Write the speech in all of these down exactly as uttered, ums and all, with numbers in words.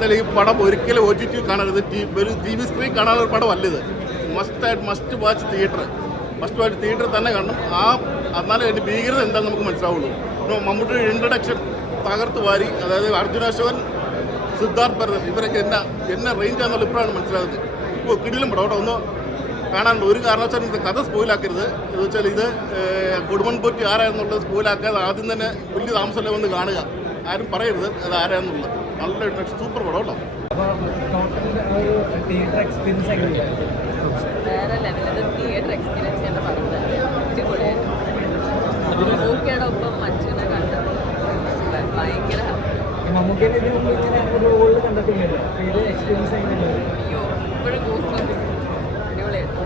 വെച്ചാൽ ഈ പടം ഒരിക്കലും ഒ ടി ടി കാണരുത്, ഒരു ടി വി സ്ക്രീൻ കാണാനുള്ള ഒരു പടം അല്ലത്. മസ്റ്റായിട്ട് must watch theatre, must watch തിയേറ്ററിൽ തന്നെ കാണണം. ആ എന്നാലും അതിൻ്റെ ഭീകരത എന്താണെന്ന് നമുക്ക് മനസ്സിലാവുള്ളൂ. മമ്മൂട്ടിയുടെ ഇൻട്രഡക്ഷൻ തകർത്ത് വാരി, അതായത് അർജുൻ അശോകൻ, സിദ്ധാർത്ഥ് ഭരതൻ, ഇവരൊക്കെ എന്നാ എന്നെ റേഞ്ചാന്നുള്ള ഇപ്പോഴാണ് മനസ്സിലാകുന്നത്. ഇപ്പോൾ കിടിലും പടം കേട്ടോ, ഒന്ന് കാണാനുണ്ട്. ഒരു കാരണവശാലും ഇത് കഥ സ്പോയിലാക്കരുത്. എന്ന് വെച്ചാൽ ഇത് കൊടുമൺ പൊറ്റി ആരാണെന്നുള്ളത് സ്പോയിലാക്കാതെ ആദ്യം തന്നെ വലിയ താമസമല്ലേ വന്ന് കാണുക. ആരും പറയരുത് അത് ആരാണെന്നുള്ളത്. നല്ല സൂപ്പർ പടം കേട്ടോ. വേറെ ലെവലിൽ തിയേറ്റർ എക്സ്പീരിയൻസ് ചെയ്യേണ്ട പറഞ്ഞത് അടിപൊളിയായിരുന്നു. മമ്മൂക്കയുടെ ഒപ്പം മഞ്ജുവിനെ കണ്ടത് ഭയങ്കര അയ്യോ ഇപ്പോഴും ഗൂസ്ബംസ് അടിപൊളിയായിരുന്നു.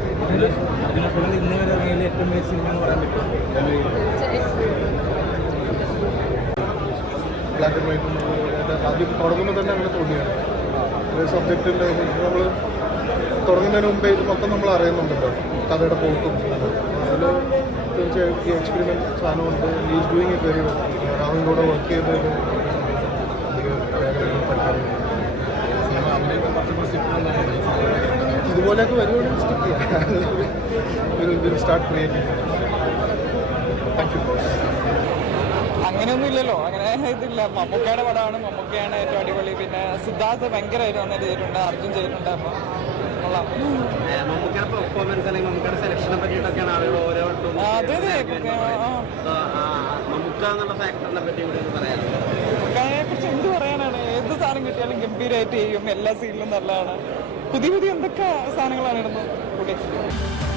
ബ്ലാക്ക് ആൻഡ് വൈറ്റ് ആദ്യം തുടങ്ങുമ്പോൾ തന്നെ അങ്ങനെ തോന്നിയാണ്. ഒരു സബ്ജക്റ്റിൻ്റെ നമ്മൾ തുടങ്ങുന്നതിന് മുമ്പേ ഇത് മൊത്തം നമ്മൾ അറിയുന്നുണ്ടല്ലോ, കഥയുടെ പോക്കും. അതിൽ തീർച്ചയായും ഈ എക്സ്പെരിമെൻറ്റ് സാധനമുണ്ട്. Is doing it very well. രാഹുലിൻ്റെ കൂടെ വർക്ക് ചെയ്തതിൽ ഇതുപോലെയൊക്കെ വരുവാണെങ്കിൽ സ്റ്റിക്ക് ചെയ്യാം. Will start creating. Thank you. അങ്ങനെയൊന്നും ഇല്ലല്ലോ, അങ്ങനെ ഇതില്ല. മമ്മൂക്കയുടെ പടമാണ്, മമ്മൂക്കയാണ് ഏറ്റവും അടിപൊളി. പിന്നെ സിദ്ധാർത്ഥ് ഭയങ്കരമായിട്ട് നന്നായിട്ട് ചെയ്തിട്ടുണ്ട്, അർജുൻ ചെയ്തിട്ടുണ്ട്. അപ്പം കൊള്ളാം. മമ്മൂക്കയുടെ പെർഫോമൻസ് അല്ലെങ്കിൽ മമ്മൂക്കയുടെ സെലക്ഷനെ പറ്റിയിട്ടൊക്കെയാണ് ആളുകൾ ഓരോ അതെ മമ്മൂക്ക എന്നുള്ള ഫാക്ടറിനെ പറ്റി ഇവിടെ പറയാം. മമ്മൂക്കയെ കുറിച്ച് എന്ത് പറയാനാണ്? ഏത് സാധനം കിട്ടിയാലും ഗംഭീരമായിട്ട് ചെയ്യും, എല്ലാ സീനിലും നല്ലതാണ്. പുതിയ പുതിയ എന്തൊക്കെ സാധനങ്ങളാണ് ഇടുന്നത്.